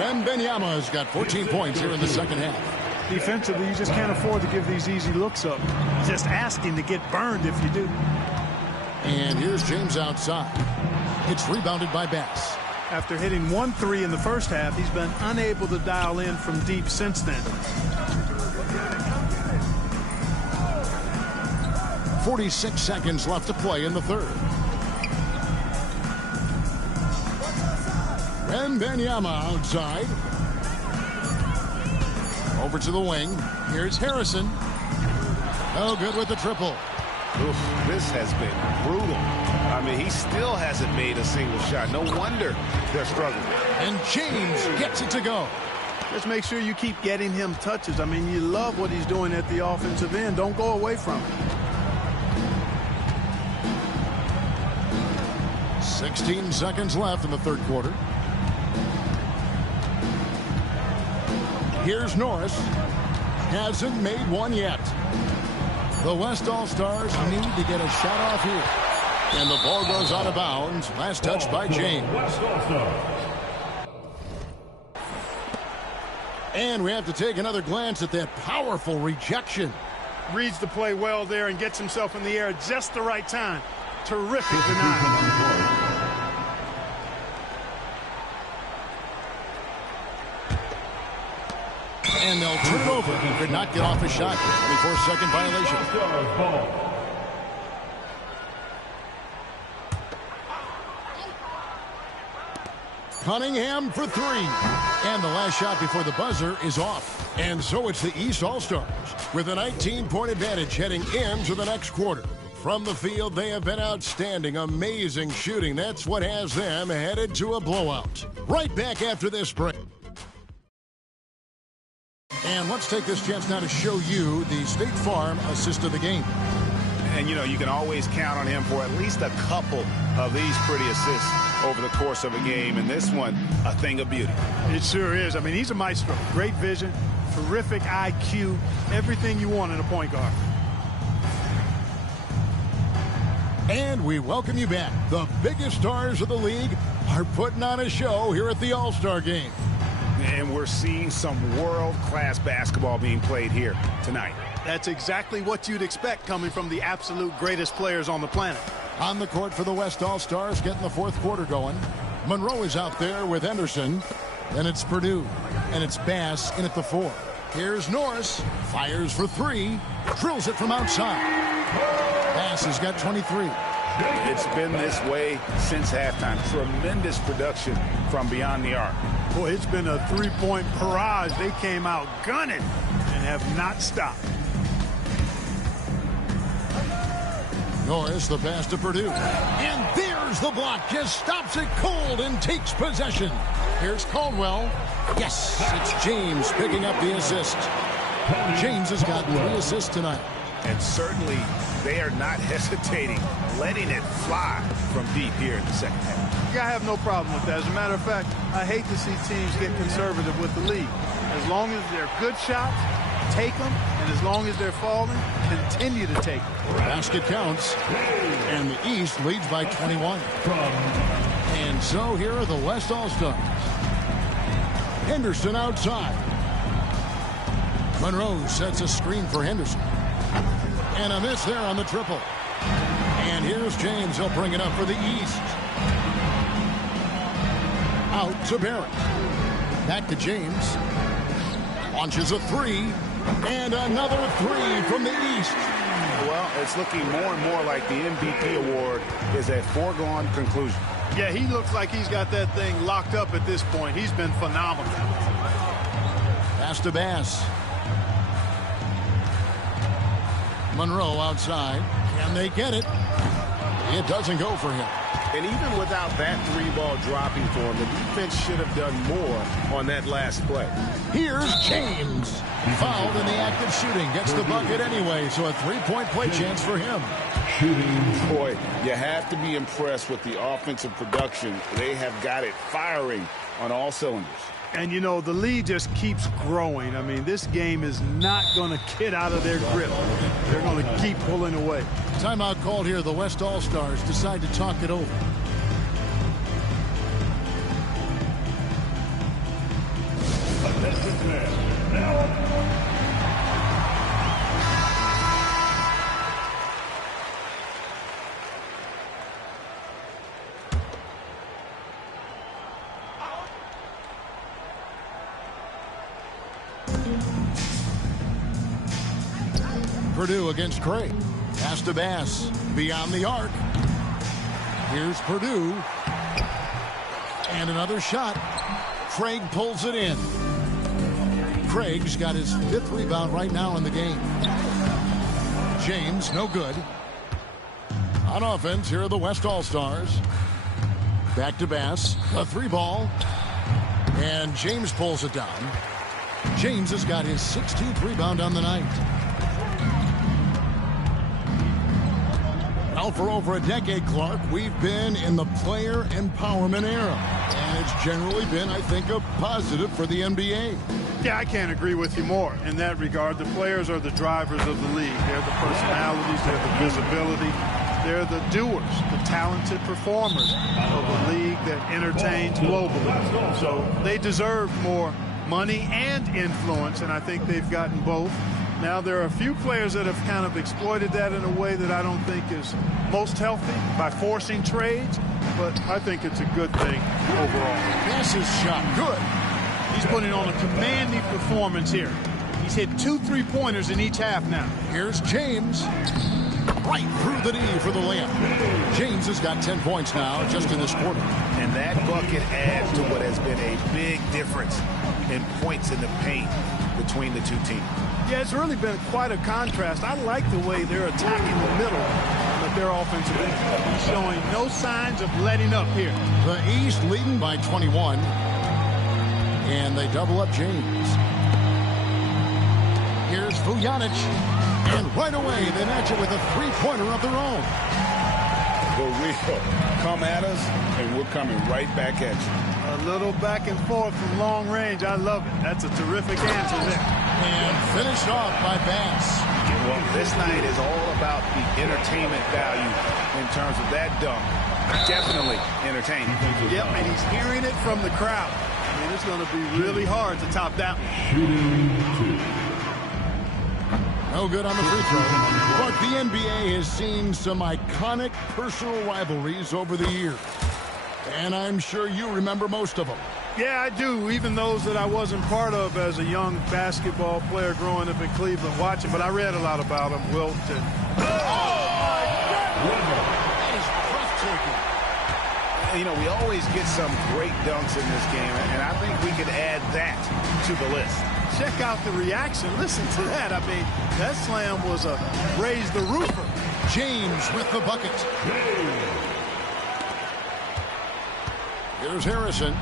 Wembanyama has got 14 points here in the second half. Defensively, you just can't afford to give these easy looks up. Just asking to get burned if you do. And here's James outside. It's rebounded by Bass. After hitting 1 3 in the first half, he's been unable to dial in from deep since then. 46 seconds left to play in the third. Wembanyama outside. Over to the wing. Here's Harrison. No good with the triple. Oof, this has been brutal. I mean, he still hasn't made a single shot. No wonder they're struggling. And James gets it to go. Just make sure you keep getting him touches. I mean, you love what he's doing at the offensive end. Don't go away from it. 16 seconds left in the third quarter. Here's Norris. Hasn't made one yet. The West All-Stars need to get a shot off here. And the ball goes out of bounds. Last touch by James. West All-Stars. And we have to take another glance at that powerful rejection. Reads the play well there and gets himself in the air at just the right time. Terrific denial. And they'll turn it over. Could not get off a shot. 24-second violation. Cunningham for 3. And the last shot before the buzzer is off. And so it's the East All-Stars with a 19-point advantage heading into the next quarter. From the field, they have been outstanding, amazing shooting. That's what has them headed to a blowout. Right back after this break. And let's take this chance now to show you the State Farm assist of the game. And, you know, you can always count on him for at least a couple of these pretty assists over the course of a game. And this one, a thing of beauty. It sure is. I mean, he's a maestro. Great vision, terrific IQ, everything you want in a point guard. And we welcome you back. The biggest stars of the league are putting on a show here at the All-Star Game. And we're seeing some world-class basketball being played here tonight. That's exactly what you'd expect coming from the absolute greatest players on the planet. On the court for the West All-Stars, getting the fourth quarter going. Monroe is out there with Henderson. Then it's Purdue. And it's Bass in at the 4. Here's Norris. Fires for 3. Drills it from outside. Bass has got 23. It's been this way since halftime. Tremendous production from beyond the arc. Boy, it's been a three-point barrage. They came out gunning and have not stopped. Norris, the pass to Purdue. And there's the block. Just stops it cold and takes possession. Here's Caldwell. Yes, it's James picking up the assist. James has got 3 assists tonight. And certainly they are not hesitating, letting it fly from deep here in the second half. Yeah, I have no problem with that. As a matter of fact, I hate to see teams get conservative with the lead. As long as they're good shots, take them, and as long as they're falling, continue to take them. Basket counts, and the East leads by 21. And so here are the West All-Stars. Henderson outside. Monroe sets a screen for Henderson. And a miss there on the triple. And here's James. He'll bring it up for the East. Out to Barrett. Back to James. Launches a 3. And another 3 from the East. Well, it's looking more and more like the MVP award is a foregone conclusion. Yeah, he looks like he's got that thing locked up at this point. He's been phenomenal. Pass to Bass. Monroe outside. Can they get it? It doesn't go for him. And even without that 3-ball dropping for him, the defense should have done more on that last play. Here's James. Fouled in the act of shooting. Gets the bucket anyway, so a 3-point play chance for him. Boy, you have to be impressed with the offensive production. They have got it firing on all cylinders. And, you know, the lead just keeps growing. I mean, this game is not going to get out of their grip. They're going to keep pulling away. Timeout called here. The West All-Stars decide to talk it over. Purdue against Craig. Pass to Bass. Beyond the arc. Here's Purdue. And another shot. Craig pulls it in. Craig's got his 5th rebound right now in the game. James, no good. On offense, here are the West All-Stars. Back to Bass. A 3-ball. And James pulls it down. James has got his 16th rebound on the night. Well, for over a decade, Clark, we've been in the player empowerment era. And it's generally been, I think, a positive for the NBA. Yeah, I can't agree with you more in that regard. The players are the drivers of the league. They're the personalities. They're the visibility. They're the doers, the talented performers of a league that entertains globally. So they deserve more money and influence, and I think they've gotten both. Now, there are a few players that have kind of exploited that in a way that I don't think is most healthy by forcing trades, but I think it's a good thing overall. Pass is shot. Good. He's putting on a commanding performance here. He's hit 2 3-pointers in each half now. Here's James. Right through the knee for the layup. James has got 10 points now just in this quarter. And that bucket adds to what has been a big difference in points in the paint between the two teams. Yeah, it's really been quite a contrast. I like the way they're attacking the middle of their offensive end. He's showing no signs of letting up here. The East leading by 21. And they double up James. Here's Vujanic. And right away, they match it with a 3-pointer of their own. For real. Come at us, and we're coming right back at you. A little back and forth from long range. I love it. That's a terrific answer there. And finished off by Bass. Well, this night is all about the entertainment value in terms of that dunk. Definitely entertaining. Yep, and he's hearing it from the crowd. I mean, it's going to be really hard to top that one. No good on the free throw. But the NBA has seen some iconic personal rivalries over the years. And I'm sure you remember most of them. Yeah, I do, even those that I wasn't part of as a young basketball player growing up in Cleveland watching. But I read a lot about them, Wilt. And... That is breathtaking. You know, we always get some great dunks in this game, and I think we could add that to the list. Check out the reaction. Listen to that. I mean, that slam was a raise the roofer. James with the bucket. Here's Harrison.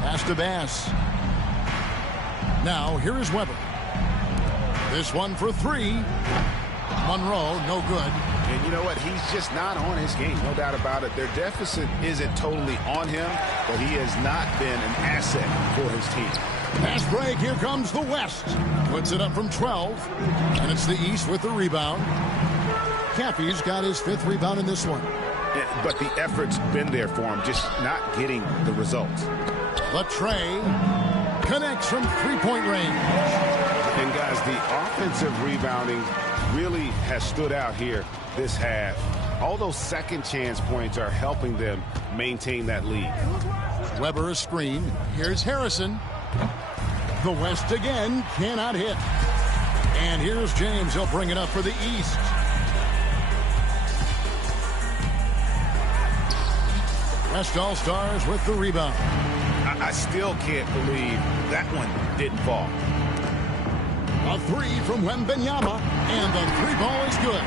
Pass to Bass. Now, here is Weber. This one for three. Monroe, no good. And you know what? He's just not on his game, no doubt about it. Their deficit isn't totally on him, but he has not been an asset for his team. Pass break, here comes the West. Puts it up from 12, and it's the East with the rebound. Caffey's got his 5th rebound in this one. But the effort's been there for him, just not getting the results. Latre connects from three-point range. And guys, the offensive rebounding really has stood out here this half. All those second chance points are helping them maintain that lead. Weber a screen. Here's Harrison. The West again cannot hit. And here's James. He'll bring it up for the East. West Allstars with the rebound. I still can't believe that one didn't fall. A three from Wembanyama, and the three ball is good.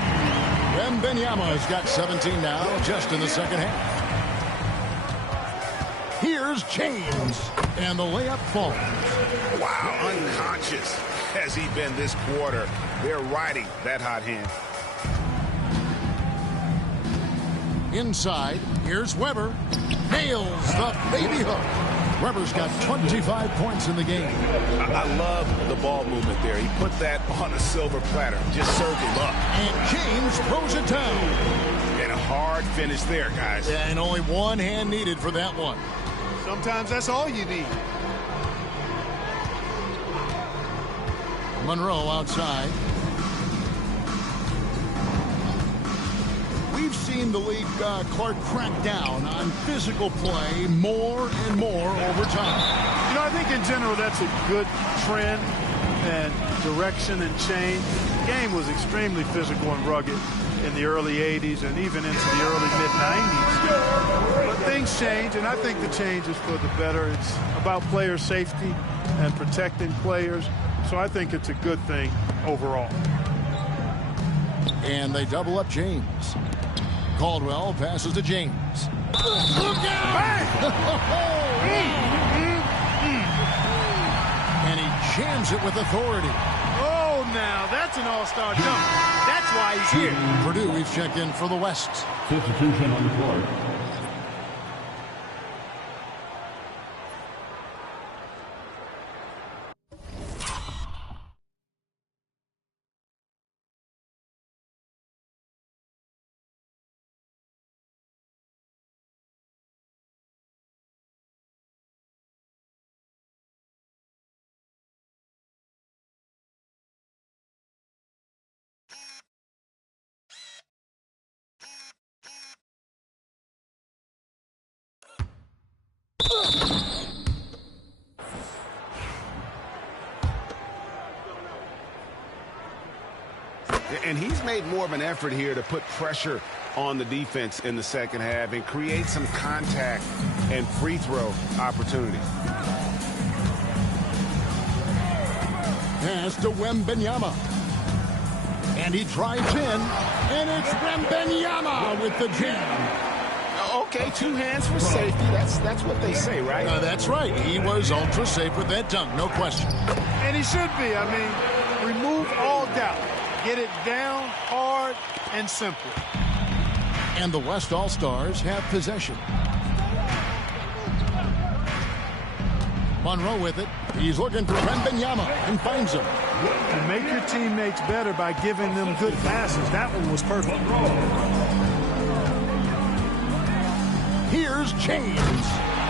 Wembanyama has got 17 now, just in the second half. Here's James, and the layup falls. Wow, unconscious has he been this quarter. They're riding that hot hand. Inside, here's Weber. Nails the baby hook. Weber's got 25 points in the game. I love the ball movement there. He put that on a silver platter. Just served him up. And James throws it down. And a hard finish there, guys. And only one hand needed for that one. Sometimes that's all you need. Monroe outside. We've seen the league, Clark, crack down on physical play more and more over time. You know, I think in general that's a good trend and direction and change. The game was extremely physical and rugged in the early 80s and even into the early mid-90s. But things change, and I think the change is for the better. It's about player safety and protecting players. So I think it's a good thing overall. And they double up James. Caldwell passes to James. Look out! And he jams it with authority. Oh, now that's an all-star dunk. That's why he's here. Purdue, we've checked in for the West. Substitution on the court. And he's made more of an effort here to put pressure on the defense in the second half and create some contact and free throw opportunities. Pass to Wembanyama. And he drives in. And it's Wembanyama with the jam. Okay, 2 hands for safety. That's what they say, right? That's right. He was ultra safe with that dunk, no question. And he should be. I mean, remove all doubt. Get it down, hard, and simple. And the West All-Stars have possession. Monroe with it. He's looking for Wembanyama and finds him. You make your teammates better by giving them good passes. That one was perfect. Here's James.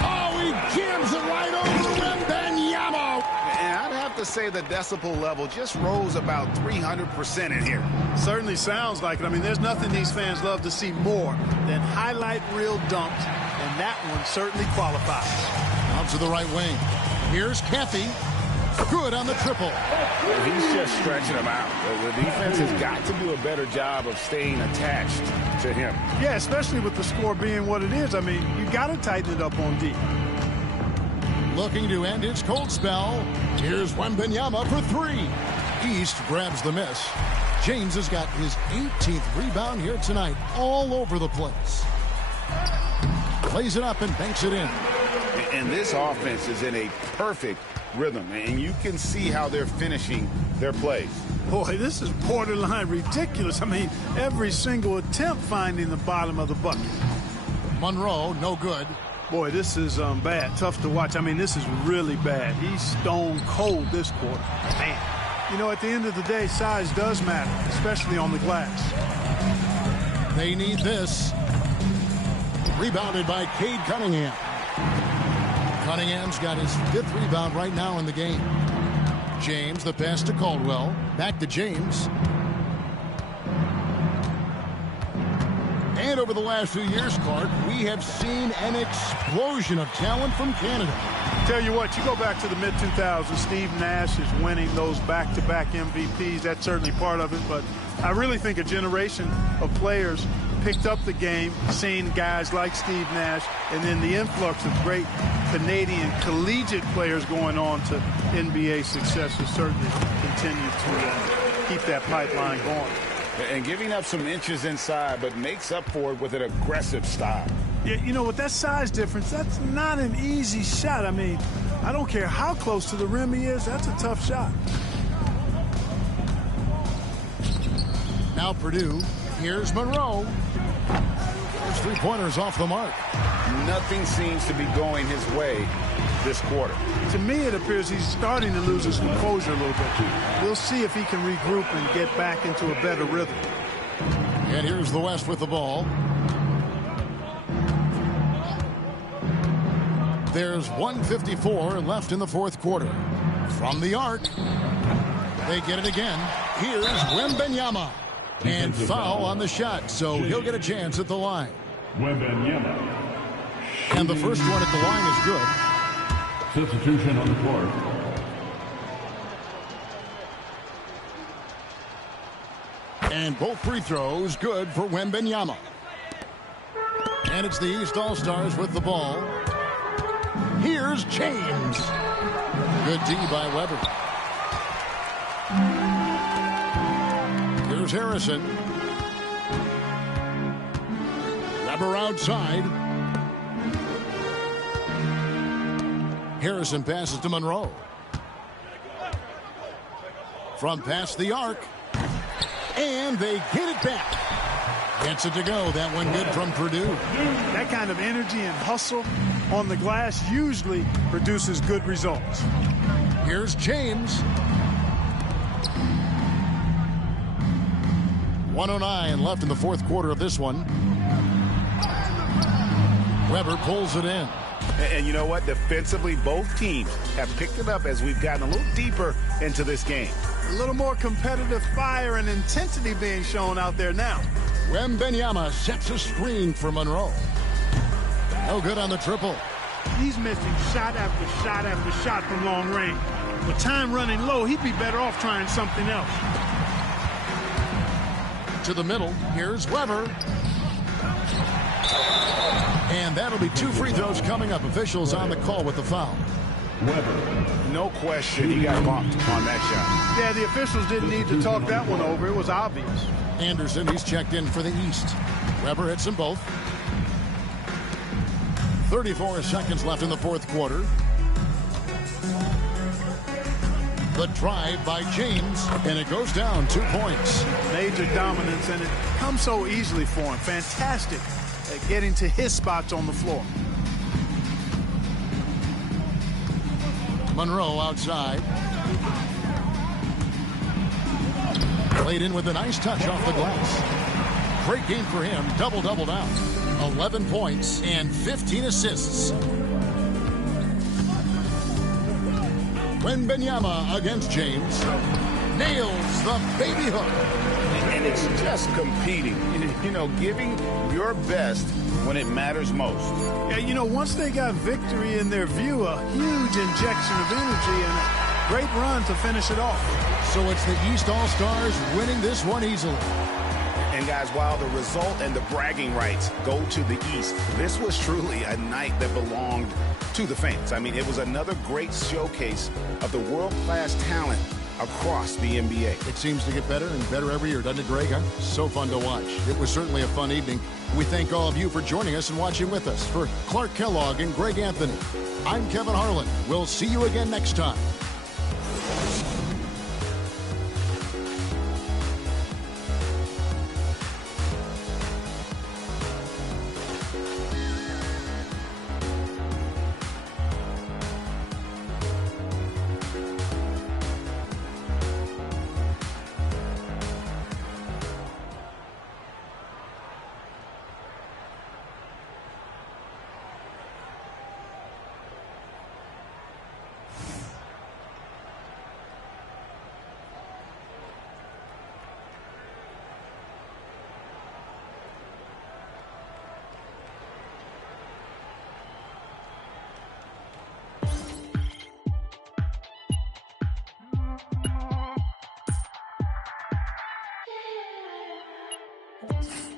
Oh, he jams it right over Wembanyama. And I'd have to say the decibel level just rose about 300% in here. Certainly sounds like it. I mean, there's nothing these fans love to see more than highlight reel dunks, and that one certainly qualifies. Out to the right wing. Here's Kathy. Good on the triple. He's just stretching him out. The defense has got to do a better job of staying attached to him. Yeah, especially with the score being what it is. I mean, you got to tighten it up on D. Looking to end his cold spell. Here's Wembanyama for three. East grabs the miss. James has got his 18th rebound here tonight, all over the place. Plays it up and banks it in. And this offense is in a perfect rhythm, and you can see how they're finishing their plays. Boy, this is borderline ridiculous. I mean, every single attempt finding the bottom of the bucket. Monroe, no good. Boy, this is bad. Tough to watch. I mean, this is really bad. He's stone cold this quarter. Man. You know, at the end of the day, size does matter, especially on the glass. They need this. Rebounded by Cade Cunningham. Cunningham's got his 5th rebound right now in the game. James, the pass to Caldwell. Back to James. And over the last few years, Clark, we have seen an explosion of talent from Canada. Tell you what, you go back to the mid-2000s, Steve Nash is winning those back-to-back MVPs. That's certainly part of it, but I really think a generation of players picked up the game, seeing guys like Steve Nash, and then the influx of great Canadian collegiate players going on to NBA success has certainly continued to keep that pipeline going. And giving up some inches inside, but makes up for it with an aggressive style. Yeah, you know, with that size difference, that's not an easy shot. I mean, I don't care how close to the rim he is, that's a tough shot. Now Purdue. Here's Monroe. There's 3-pointers off the mark. Nothing seems to be going his way this quarter. To me, it appears he's starting to lose his composure a little bit. We'll see if he can regroup and get back into a better rhythm. And here's the West with the ball. There's 1:54 left in the 4th quarter. From the arc, they get it again. Here's Wembanyama. And foul on the shot, so he'll get a chance at the line. Wembanyama. And the first one at the line is good. Substitution on the court. And both free throws good for Wembanyama. And it's the East All-Stars with the ball. Here's James. Good D by Weber. Here's Harrison. Weber outside. Harrison passes to Monroe. From past the arc. And they get it back. Gets it to go. That one good from Purdue. That kind of energy and hustle on the glass usually produces good results. Here's James. 1:09 left in the 4th quarter of this one. Weber pulls it in. And you know what? Defensively, both teams have picked it up as we've gotten a little deeper into this game. A little more competitive fire and intensity being shown out there now. Wembanyama sets a screen for Monroe. No good on the triple. He's missing shot after shot after shot from long range. With time running low, he'd be better off trying something else. To the middle. Here's Weber. And that'll be 2 free throws coming up. Officials on the call with the foul. Weber. No question he got bumped on that shot. Yeah, the officials didn't need to talk that one over. It was obvious. Anderson, he's checked in for the East. Weber hits them both. 34 seconds left in the 4th quarter. The drive by James, and it goes down 2 points. Major dominance, and it comes so easily for him. Fantastic at getting to his spots on the floor. Monroe outside. Played in with a nice touch off the glass. Great game for him. Double-double now. 11 points and 15 assists. Wembanyama against James. Nails the baby hook. And it's just competing, you know, giving your best when it matters most. Yeah, you know, once they got victory in their view, a huge injection of energy and a great run to finish it off. So it's the East All-Stars winning this one easily. And guys, while the result and the bragging rights go to the East, this was truly a night that belonged to the fans. I mean, it was another great showcase of the world-class talent across the NBA. It seems to get better and better every year, doesn't it, Greg? Huh? So fun to watch. It was certainly a fun evening. We thank all of you for joining us and watching with us. For Clark Kellogg and Greg Anthony, I'm Kevin Harlan. We'll see you again next time. Yeah.